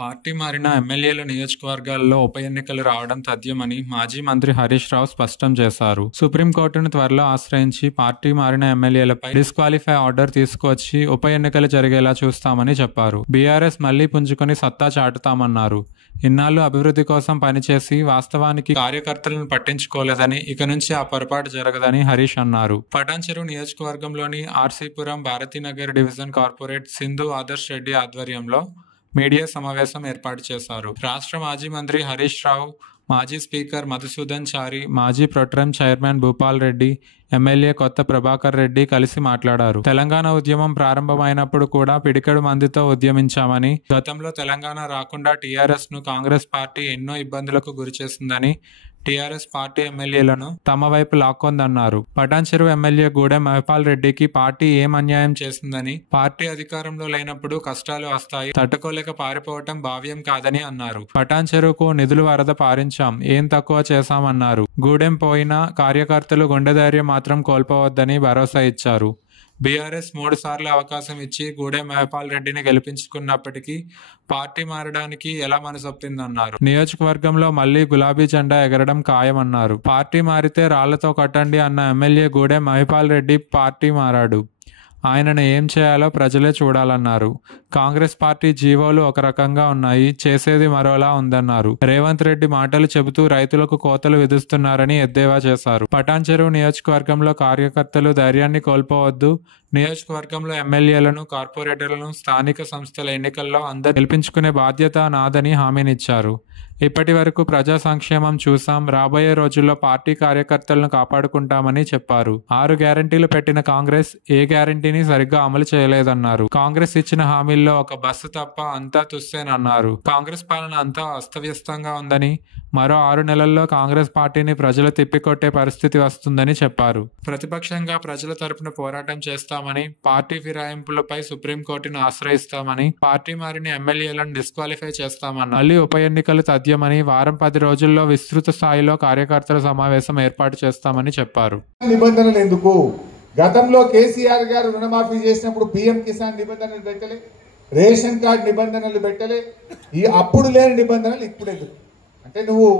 Party మారిన ఎమ్మెల్యేల నియోజకవర్గాల్లో ఉప ఎన్నికలు రావడం తథ్యమని మాజీ మంత్రి హరీష్ రావు స్పష్టం చేశారు. సుప్రీంకోర్టును త్వరలో ఆశ్రయించి పార్టీ మారిన ఎమ్మెల్యేలపై డిస్క్వాలిఫై ఆర్డర్ తీసుకువచ్చి ఉప ఎన్నికలు జరిగేలా చూస్తామని చెప్పారు. బీఆర్ఎస్ మళ్లీ పుంజుకొని సత్తా చాటుతామన్నారు. ఇన్నాళ్లు అభివృద్ధి కోసం పనిచేసి వాస్తవానికి కార్యకర్తలను పట్టించుకోలేదని, ఇక నుంచి ఆ పొరపాటు జరగదని హరీష్ అన్నారు. పటాన్చెరు నియోజకవర్గంలోని ఆర్సీపురం భారతీనగర్ డివిజన్ కార్పొరేట్ సింధు ఆదర్శ్ రెడ్డి ఆధ్వర్యంలో మీడియా సమావేశం ఏర్పాటు చేశారు. రాష్ట్ర మాజీ మంత్రి హరీష్ రావు, మాజీ స్పీకర్ మధుసూదన్ చారి, మాజీ pro tem chairman Bhupal Reddy, MLA కొత్త ప్రభాకర్ రెడ్డి కలిసి మాట్లాడారు. తెలంగాణ ఉద్యమం ప్రారంభమైనప్పుడు కూడా పిడికెడు మందితో ఉద్యమించామని, గతంలో తెలంగాణ రాకుండా టీఆర్ఎస్ ను కాంగ్రెస్ పార్టీ ఎన్నో ఇబ్బందులకు గురిచేసిందని, టీఆర్ఎస్ పార్టీ ఎమ్మెల్యేలను తమ వైపు లాక్కొందన్నారు. పటాన్చెరు ఎమ్మెల్యే గూడెం మహిపాల్ రెడ్డికి పార్టీ ఏం అన్యాయం చేసిందని, పార్టీ అధికారంలో లేనప్పుడు కష్టాలు వస్తాయి, తట్టుకోలేక పారిపోవటం భావ్యం కాదని అన్నారు. పటాన్చెరుకు నిధులు వరద పారించాం, ఏం తక్కువ చేశామన్నారు. గూడెం పోయినా కార్యకర్తలు గుండె ధైర్యం మాత్రం కోల్పోవద్దని భరోసా ఇచ్చారు. బీఆర్ఎస్ 3 సార్లు అవకాశం ఇచ్చి గూడెం మహిపాల్ రెడ్డిని గెలిపించుకున్నప్పటికీ పార్టీ మారడానికి ఎలా మనసొప్పిందన్నారు. నియోజకవర్గంలో మళ్లీ గులాబీ జెండా ఎగరడం ఖాయమన్నారు. పార్టీ మారితే రాళ్లతో కొట్టండి అన్న ఎమ్మెల్యే గూడెం మహిపాల్ రెడ్డి పార్టీ మారాడు. ఆయనను ఏం చేయాలో ప్రజలే చూడాలన్నారు. కాంగ్రెస్ పార్టీ జీవోలు ఒక రకంగా ఉన్నాయి, చేసేది మరోలా ఉందన్నారు. రేవంత్ రెడ్డి మాటలు చెబుతూ రైతులకు కోతలు విధిస్తున్నారని ఎద్దేవా చేశారు. పటాన్చెరు నియోజకవర్గంలో కార్యకర్తలు ధైర్యాన్ని కోల్పోవద్దు, నియోజకవర్గంలో ఎమ్మెల్యేలను, కార్పొరేటర్లను స్థానిక సంస్థల ఎన్నికల్లో అందరూ గెలిపించుకునే బాధ్యత నాదని హామీనిచ్చారు. ఇప్పటి వరకు ప్రజా సంక్షేమం చూసాం, రాబోయే రోజుల్లో పార్టీ కార్యకర్తలను కాపాడుకుంటామని చెప్పారు. 6 గ్యారంటీలు పెట్టిన కాంగ్రెస్ ఏ గ్యారంటీని సరిగ్గా అమలు చేయలేదన్నారు. కాంగ్రెస్ ఇచ్చిన హామీల్లో ఒక బస్సు తప్ప అంతా తుస్సేనన్నారు. కాంగ్రెస్ పాలన అంతా అస్తవ్యస్తంగా ఉందని, మరో 6 నెలల్లో కాంగ్రెస్ పార్టీని ప్రజలు తిప్పికొట్టే పరిస్థితి వస్తుందని చెప్పారు. ప్రతిపక్షంగా ప్రజల తరపున పోరాటం చేస్తామని, పార్టీ ఫిరాయింపులపై సుప్రీంకోర్టును ఆశ్రయిస్తామని, పార్టీ మారిన ఎమ్మెల్యేలను డిస్క్వాలిఫై చేస్తామని, మళ్లీ ఉప ఎన్నికలు తథ్యమని, వారం 10 రోజుల్లో విస్తృత స్థాయిలో కార్యకర్తల సమావేశం ఏర్పాటు చేస్తామని చెప్పారు. నిబంధనలు ఎందుకు? గతంలో కేసీఆర్ గారు రుణమాఫీ చేసినప్పుడు పీఎం కిసాన్ నిబంధనలు పెట్టలే, రేషన్ కార్డు నిబంధనలు పెట్టలే, ఈ అప్పుడు లేని నిబంధనలు ఇప్పుడు ఎందుకు? అంటే నువ్వు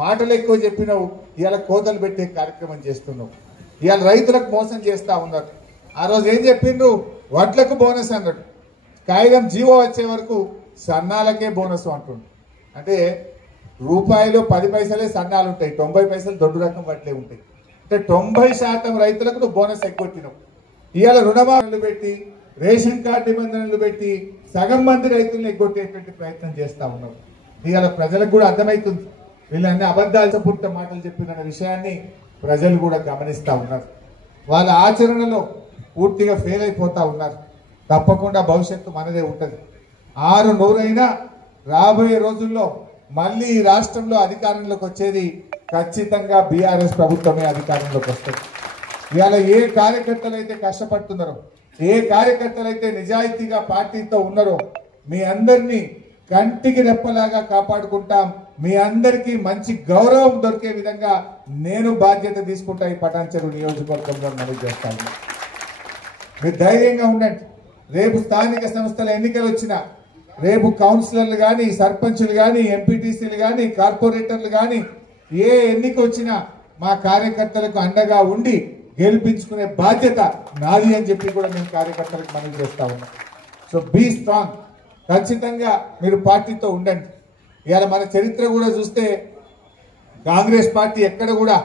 మాటలు ఎక్కువ చెప్పినావు, ఇవాళ కోతలు పెట్టే కార్యక్రమం చేస్తున్నావు, ఇవాళ రైతులకు మోసం చేస్తా ఉన్నారు. ఆ రోజు ఏం చెప్పిండ్రు? వడ్లకు బోనస్ అన్నాడు, కాగితం జీవో వచ్చే వరకు సన్నాలకే బోనస్ అంటుండ్రు. అంటే రూపాయలు 10 పైసలే సన్నాలు ఉంటాయి, 90 పైసలు దొడ్డు రకం వడ్లే ఉంటాయి. అంటే 90% రైతులకు నువ్వు బోనస్ ఎగ్గొట్టినావు. ఇవాళ రుణమాఫీలు పెట్టి, రేషన్ కార్డు నిబంధనలు పెట్టి సగం మంది రైతులను ఎగ్గొట్టేటువంటి ప్రయత్నం చేస్తా ఉన్నావు. ఇవాళ ప్రజలకు కూడా అర్థమవుతుంది, వీళ్ళన్ని అబద్ధాలు పుట్ట మాటలు చెప్పిన విషయాన్ని ప్రజలు కూడా గమనిస్తూ ఉన్నారు. వాళ్ళ ఆచరణలో పూర్తిగా ఫెయిల్ అయిపోతా ఉన్నారు. తప్పకుండా భవిష్యత్తు మనదే ఉంటుంది. 6 అయినా రాబోయే రోజుల్లో మళ్ళీ ఈ రాష్ట్రంలో అధికారంలోకి వచ్చేది ఖచ్చితంగా బీఆర్ఎస్ ప్రభుత్వమే అధికారంలోకి వస్తుంది. ఇవాళ ఏ కార్యకర్తలు అయితే కష్టపడుతున్నారో, ఏ కార్యకర్తలు అయితే నిజాయితీగా పార్టీతో ఉన్నారో, మీ అందరినీ కంటికి రెప్పలాగా కాపాడుకుంటాం. మీ అందరికీ మంచి గౌరవం దొరికే విధంగా నేను బాధ్యత తీసుకుంటా. ఈ పటాన్చెరు నియోజకవర్గంలో మనవి చేస్తాను. మీరు ధైర్యంగా ఉండండి. రేపు స్థానిక సంస్థల ఎన్నికలు వచ్చినా, రేపు కౌన్సిలర్లు కానీ, సర్పంచులు కానీ, ఎంపీటీసీలు కానీ, కార్పొరేటర్లు కానీ ఏ ఎన్నిక వచ్చినా మా కార్యకర్తలకు అండగా ఉండి గెలిపించుకునే బాధ్యత నాది అని చెప్పి కూడా నేను కార్యకర్తలకు మనవి చేస్తా ఉన్నా. So be strong. ఖచ్చితంగా మీరు పార్టీతో ఉండండి. ఇవాళ మన చరిత్ర కూడా చూస్తే కాంగ్రెస్ పార్టీ ఎక్కడ కూడా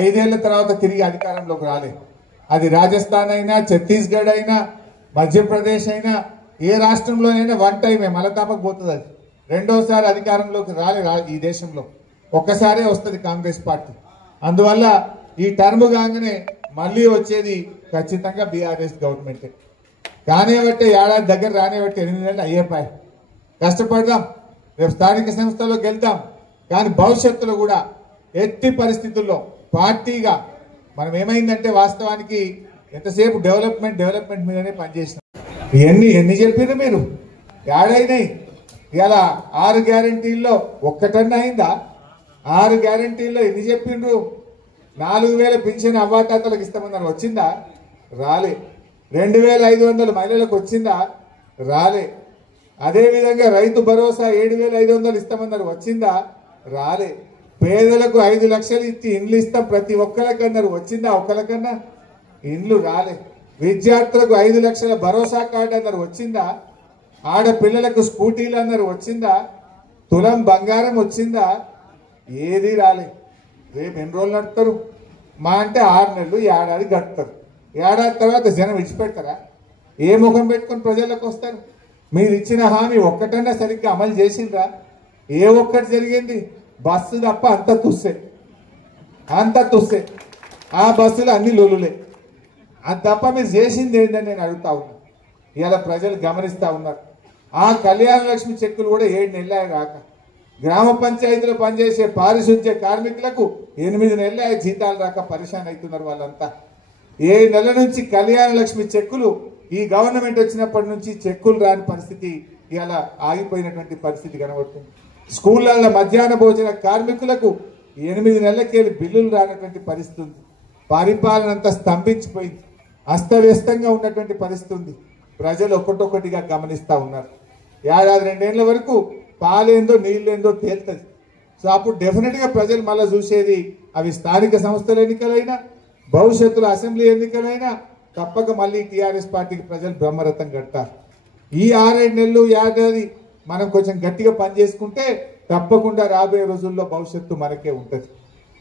5 ఏళ్ల తర్వాత తిరిగి అధికారంలోకి రాలేదు. అది రాజస్థాన్ అయినా, ఛత్తీస్గఢ్ అయినా, మధ్యప్రదేశ్ అయినా, ఏ రాష్ట్రంలోనైనా 1 టైమే మలతాపకు పోతుంది. అది రెండోసారి అధికారంలోకి రాలేదు ఈ దేశంలో. ఒక్కసారే వస్తుంది కాంగ్రెస్ పార్టీ. అందువల్ల ఈ టర్మ్ కాగానే మళ్ళీ వచ్చేది ఖచ్చితంగా బీఆర్ఎస్ గవర్నమెంటే. కానివ్వంటే ఏడాది దగ్గర రానివ్వంటే 8 నెలలు అయ్యేపాయి. కష్టపడదాం, రేపు స్థానిక సంస్థలోకి వెళ్తాం. కానీ భవిష్యత్తులో కూడా ఎట్టి పరిస్థితుల్లో పార్టీగా మనం ఏమైందంటే వాస్తవానికి ఎంతసేపు డెవలప్మెంట్ మీదనే పనిచేసినాం. ఎన్ని చెప్పిన మీరు ఏడైనాయి? ఇలా 6 గ్యారంటీల్లో ఒక్కటన్నా అయిందా? 6 గ్యారంటీల్లో ఎన్ని చెప్పిండ్రు? 4000 పింఛన్ అవ్వాతాతలకు ఇస్తామన్నారు, వచ్చిందా? రాలే. 2500 మహిళలకు వచ్చిందా? రాలే. అదేవిధంగా రైతు భరోసా 7,500 ఇస్తామన్నారు, వచ్చిందా? రాలే. పేదలకు 5 లక్షలు ఇచ్చి ఇండ్లు ఇస్తాం ప్రతి ఒక్కరికన్నారు, వచ్చిందా? ఒక్కరికన్నా ఇండ్లు రాలే. విద్యార్థులకు 5 లక్షల భరోసా కార్డు అన్నారు, వచ్చిందా? ఆడపిల్లలకు స్కూటీలు అన్నారు, వచ్చిందా? తులం బంగారం వచ్చిందా? ఏది రాలే. రేపు ఎన్ని రోజులు నడుపుతారు? మా అంటే 6 నెలలు, ఏడాది గడుపుతారు. ఏడాది తర్వాత జనం విడిచిపెడతారా? ఏ ముఖం పెట్టుకొని ప్రజలకు వస్తారు? మీరు ఇచ్చిన హామీ ఒక్కటన్నా సరిగ్గా అమలు చేసిండ్రా? ఏ ఒక్కటి జరిగింది? బస్సు తప్ప అంత తుస్సే, అంత తుస్సే. ఆ బస్సులు అన్ని లొలులే. అది తప్ప మీరు చేసింది ఏంటని నేను అడుగుతా ఉన్నా. ఇలా ప్రజలు గమనిస్తూ ఉన్నారు. ఆ కళ్యాణ లక్ష్మి చెక్కులు కూడా 7 నెలలే రాక, గ్రామ పంచాయతీలో పనిచేసే పారిశుద్ధ్య కార్మికులకు 8 నెలలే జీతాలు రాక పరిశాన్ అవుతున్నారు వాళ్ళంతా. 7 నెలల నుంచి కళ్యాణ లక్ష్మి చెక్కులు, ఈ గవర్నమెంట్ వచ్చినప్పటి నుంచి చెక్కులు రాని పరిస్థితి, ఇలా ఆగిపోయినటువంటి పరిస్థితి కనబడుతుంది. స్కూళ్ళల్లో మధ్యాహ్న భోజన కార్మికులకు 8 నెలలకెళ్ళి బిల్లులు రానటువంటి పరిస్థితి ఉంది. పరిపాలన అంతా స్తంభించిపోయింది, అస్తవ్యస్తంగా ఉన్నటువంటి పరిస్థితి ఉంది. ప్రజలు ఒక్కొక్కటిగా గమనిస్తూ ఉన్నారు. ఏడాది 2 ఏళ్ల వరకు పాలేందో నీళ్ళేందో తేలుతుంది. సో అప్పుడు డెఫినెట్గా ప్రజలు మళ్ళీ చూసేది అవి స్థానిక సంస్థల ఎన్నికలైనా, భవిష్యత్తులో అసెంబ్లీ ఎన్నికలైనా తప్పక మళ్ళీ టీఆర్ఎస్ పార్టీకి ప్రజలు బ్రహ్మరథం కడతారు. ఈ 6-7 నెలలు ఏడాది మనం కొంచెం గట్టిగా పనిచేసుకుంటే తప్పకుండా రాబోయే రోజుల్లో భవిష్యత్తు మనకే ఉంటుంది.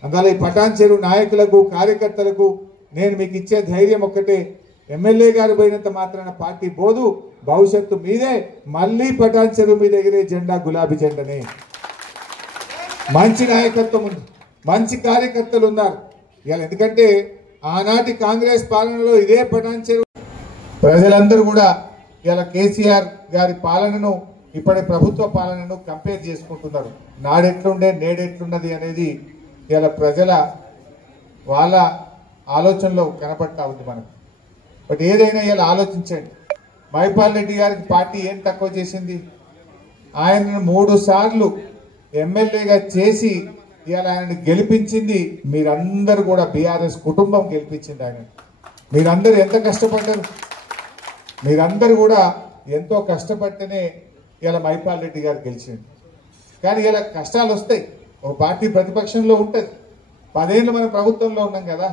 అందువల్ల ఈ పటాన్ చెరువు నాయకులకు, కార్యకర్తలకు నేను మీకు ఇచ్చే ధైర్యం ఒక్కటే, ఎమ్మెల్యే గారు పోయినంత మాత్రాన పార్టీ పోదు, భవిష్యత్తు మీదే. మళ్ళీ పటాన్ చెరువు మీద ఎగిరే జెండా గులాబీ జెండనే. మంచి నాయకత్వం ఉంది, మంచి కార్యకర్తలు ఉన్నారు ఇవాళ. ఎందుకంటే ఆనాటి కాంగ్రెస్ పాలనలో ఇదే పటాన్ చెరువు ప్రజలందరూ కూడా ఇలా కేసీఆర్ గారి పాలనను, ఇప్పటి ప్రభుత్వ పాలనను కంపేర్ చేసుకుంటున్నారు. నాడెట్లుండే నేడెట్లున్నది అనేది ఇలా ప్రజల వాళ్ళ ఆలోచనలో కనపడతా ఉంది మనకు. బట్ ఏదైనా ఇలా ఆలోచించండి, మైపాల్ రెడ్డి గారికి పార్టీ ఏం తక్కువ చేసింది? ఆయనను 3 సార్లు ఎమ్మెల్యేగా చేసి ఇవాళ ఆయనని గెలిపించింది మీరందరూ కూడా. బీఆర్ఎస్ కుటుంబం గెలిపించింది ఆయన. మీరందరూ ఎంత కష్టపడ్డారు? మీరందరూ కూడా ఎంతో కష్టపడితేనే ఇలా మైపాల్ రెడ్డి గారు గెలిచింది. కానీ ఇలా కష్టాలు వస్తాయి, ఒక పార్టీ ప్రతిపక్షంలో ఉంటుంది. 10 ఏళ్ళు మనం ప్రభుత్వంలో ఉన్నాం కదా.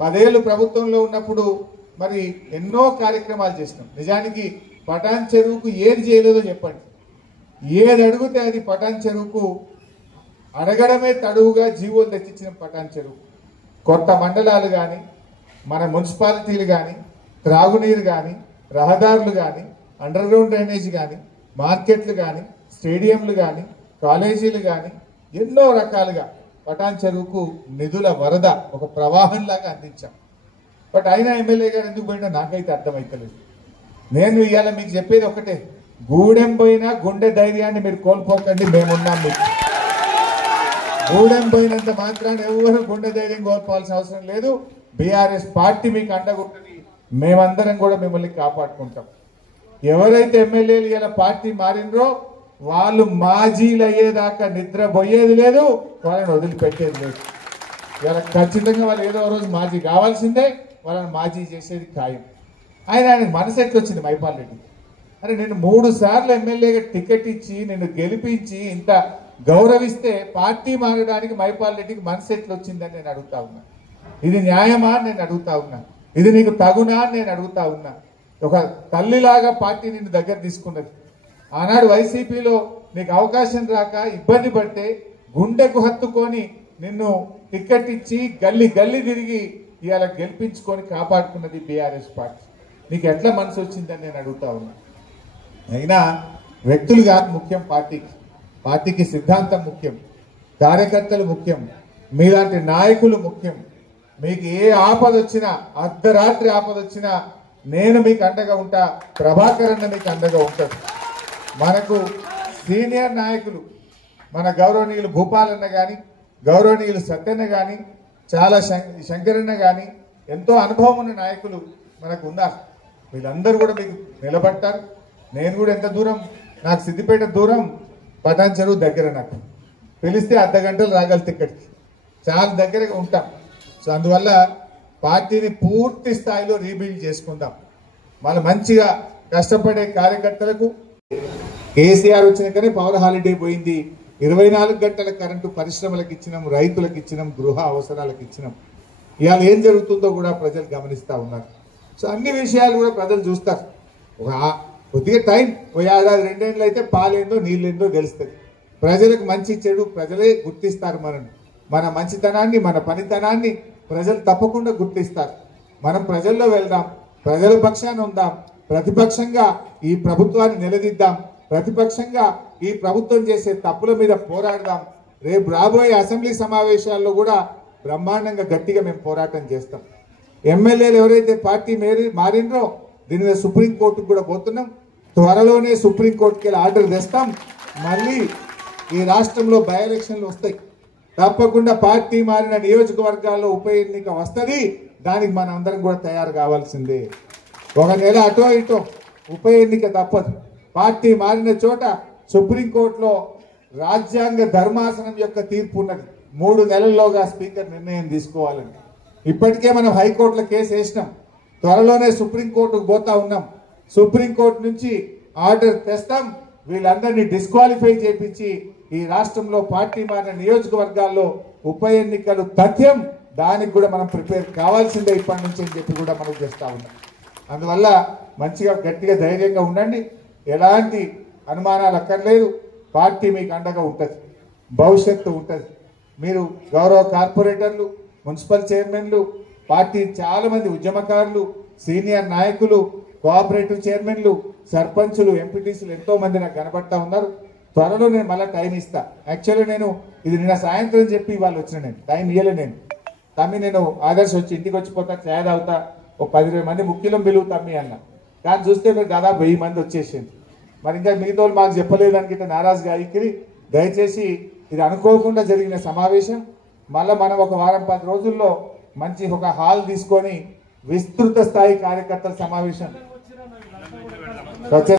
10 ఏళ్ళు ప్రభుత్వంలో ఉన్నప్పుడు మరి ఎన్నో కార్యక్రమాలు చేసినాం. నిజానికి పటాన్ చెరువుకు ఏది చేయలేదో చెప్పండి. ఏది అడిగితే అది పటాన్ చెరువుకు అడగడమే తడువుగా జీవోలు తెచ్చిచ్చిన పటాన్ చెరువు. కొత్త మండలాలు కానీ, మన మున్సిపాలిటీలు కానీ, త్రాగునీరు కానీ, రహదారులు కానీ, అండర్ గ్రౌండ్ డ్రైనేజ్ కానీ, మార్కెట్లు కానీ, స్టేడియంలు కానీ, కాలేజీలు కానీ, ఎన్నో రకాలుగా పటాన్ చెరువుకు నిధుల వరద ఒక ప్రవాహంలాగా అందించాం. బట్ అయినా ఎమ్మెల్యే గారు ఎందుకు పోయినా నాకైతే అర్థమవుతలేదు. నేను ఇవాళ మీకు చెప్పేది ఒకటే, గూడెం పోయినా గుండె ధైర్యాన్ని మీరు కోల్పోకండి, మేమున్నాం మీకు. గూడెం పోయినంత మాత్రాన్ని ఎవరు గుండె ధైర్యం కోల్పోవాల్సిన అవసరం లేదు. బీఆర్ఎస్ పార్టీ మీకు అండగా ఉంటుంది, మేమందరం కూడా మిమ్మల్ని కాపాడుకుంటాం. ఎవరైతే ఎమ్మెల్యేలు ఇలా పార్టీ మారినరో వాళ్ళు మాజీలు అయ్యేదాకా నిద్రపోయేది లేదు, వాళ్ళని వదిలిపెట్టేది లేదు. ఇలా ఖచ్చితంగా వాళ్ళు ఏదో రోజు మాజీ కావాల్సిందే, వాళ్ళని మాజీ చేసేది ఖాయం. ఆయనకు మనసు ఎట్లొచ్చింది మైపాల్ రెడ్డి? అరే నేను 3 సార్లు ఎమ్మెల్యేగా టికెట్ ఇచ్చి నిన్ను గెలిపించి ఇంత గౌరవిస్తే పార్టీ మారడానికి మైపాల్ రెడ్డికి మనసు ఎట్లొచ్చిందని నేను అడుగుతా ఉన్నా. ఇది న్యాయమా అని నేను అడుగుతా ఉన్నా. ఇది నీకు తగునా అని నేను అడుగుతా ఉన్నా. ఒక తల్లిలాగా పార్టీ నిన్ను దగ్గర తీసుకున్నది. ఆనాడు వైసీపీలో నీకు అవకాశం రాక ఇబ్బంది పడితే గుండెకు హత్తుకొని నిన్ను టికెట్ ఇచ్చి గల్లీ గల్లీ తిరిగి ఇవాళ గెలిపించుకొని కాపాడుకున్నది బీఆర్ఎస్ పార్టీ. నీకు ఎట్లా మనసు వచ్చిందని నేను అడుగుతా ఉన్నా. అయినా వ్యక్తులు కాదు ముఖ్యం, పార్టీకి సిద్ధాంతం ముఖ్యం, కార్యకర్తలు ముఖ్యం, మీలాంటి నాయకులు ముఖ్యం. మీకు ఏ ఆపద వచ్చినా, అర్ధరాత్రి ఆపద వచ్చినా నేను మీకు అండగా ఉంటా, ప్రభాకర్ అన్న మీకు అండగా ఉంటాడు. మనకు సీనియర్ నాయకులు మన గౌరవనీయులు భూపాలన్న కానీ, గౌరవనీయులు సత్యన్న కానీ, చాలా శంకరన్న కానీ, ఎంతో అనుభవం ఉన్న నాయకులు మనకు ఉన్నారు. వీళ్ళందరూ కూడా మీకు నిలబడతారు. నేను కూడా ఎంత దూరం, నాకు సిద్దిపేట దూరం, పటాన్ చెరువు దగ్గర, నాకు పిలిస్తే అర్ధ గంటలు రాగలితే ఇక్కడికి, చాలా దగ్గరగా ఉంటాం. సో అందువల్ల పార్టీని పూర్తి స్థాయిలో రీబిల్డ్ చేసుకుందాం. మళ్ళీ మంచిగా కష్టపడే కార్యకర్తలకు కేసీఆర్ వచ్చినాకనే పవర్ హాలిడే పోయింది. 24 గంటల కరెంటు పరిశ్రమలకు ఇచ్చినాం, రైతులకు ఇచ్చినాం, గృహ అవసరాలకు ఇచ్చినాం. ఇవాళ ఏం జరుగుతుందో కూడా ప్రజలు గమనిస్తూ ఉన్నారు. సో అన్ని విషయాలు కూడా ప్రజలు చూస్తారు. కొద్దిగా టైం, ఓ ఏడాది 2 ఏళ్ళు అయితే పాలేందో నీళ్ళేందో తెలుస్తుంది. ప్రజలకు మంచి చెడు ప్రజలే గుర్తిస్తారు. మన మంచితనాన్ని, మన పనితనాన్ని ప్రజలు తప్పకుండా గుర్తిస్తారు. మనం ప్రజల్లో వెళ్దాం, ప్రజల పక్షాన ఉందాం, ప్రతిపక్షంగా ఈ ప్రభుత్వాన్ని నిలదీద్దాం, ప్రతిపక్షంగా ఈ ప్రభుత్వం చేసే తప్పుల మీద పోరాడదాం. రేపు రాబోయే అసెంబ్లీ సమావేశాల్లో కూడా బ్రహ్మాండంగా గట్టిగా మేము పోరాటం చేస్తాం. ఎమ్మెల్యేలు ఎవరైతే పార్టీ మారినరో దీని మీద సుప్రీంకోర్టుకు కూడా పోతున్నాం. త్వరలోనే సుప్రీంకోర్టుకి వెళ్ళి ఆర్డర్ తెస్తాం. మళ్ళీ ఈ రాష్ట్రంలో బై ఎలక్షన్లు వస్తాయి. తప్పకుండా పార్టీ మారిన నియోజకవర్గాల్లో ఉప ఎన్నిక వస్తుంది. దానికి మన అందరం కూడా తయారు కావాల్సిందే. 1 నెల అటో ఇటో ఉప ఎన్నిక తప్పదు. పార్టీ మారిన చోట సుప్రీంకోర్టులో రాజ్యాంగ ధర్మాసనం యొక్క తీర్పు ఉన్నది. 3 నెలల్లోగా స్పీకర్ నిర్ణయం తీసుకోవాలని. ఇప్పటికే మనం హైకోర్టులో కేసు వేసినాం. త్వరలోనే సుప్రీంకోర్టుకు పోతా ఉన్నాం. సుప్రీంకోర్టు నుంచి ఆర్డర్ తెస్తాం. వీళ్ళందరినీ డిస్క్వాలిఫై చేపించి ఈ రాష్ట్రంలో పార్టీ మారిన నియోజకవర్గాల్లో ఉప ఎన్నికలు తథ్యం. దానికి కూడా మనం ప్రిపేర్ కావాల్సిందే ఇప్పటి నుంచి అని చెప్పి కూడా మనం చేస్తూ ఉన్నాం. అందువల్ల మంచిగా గట్టిగా ధైర్యంగా ఉండండి. ఎలాంటి అనుమానాలు అక్కర్లేదు. పార్టీ మీకు అండగా ఉంటుంది, భవిష్యత్తు ఉంటుంది. మీరు గౌరవ కార్పొరేటర్లు, మున్సిపల్ చైర్మన్లు, పార్టీ చాలా మంది ఉద్యమకారులు, సీనియర్ నాయకులు, కోఆపరేటివ్ చైర్మన్లు, సర్పంచులు, ఎంపీటీసీలు ఎంతో మంది నాకు కనబడతా ఉన్నారు. త్వరలో నేను మళ్ళీ టైం ఇస్తా. యాక్చువల్లీ నేను ఇది నిన్న సాయంత్రం చెప్పి వాళ్ళు వచ్చిన, నేను టైం ఇవ్వలే. నేను ఆదర్శ వచ్చి ఇంటికి వచ్చిపోతా, ఛాయ్ తాగుతా, ఒక 10-20 మంది ముఖ్యులం పిలువు తమ్మి అన్న. కానీ చూస్తే మీరు దాదాపు 1000 మంది వచ్చేసింది. మరి ఇంకా మిగతా వాళ్ళు మాకు చెప్పలేదానికి ఇట్లా నారాజుగా అయికిరి. దయచేసి ఇది అనుకోకుండా జరిగిన సమావేశం. మళ్ళీ మనం ఒక వారం 10 రోజుల్లో మంచి ఒక హాల్ తీసుకొని విస్తృత స్థాయి కార్యకర్తల సమావేశం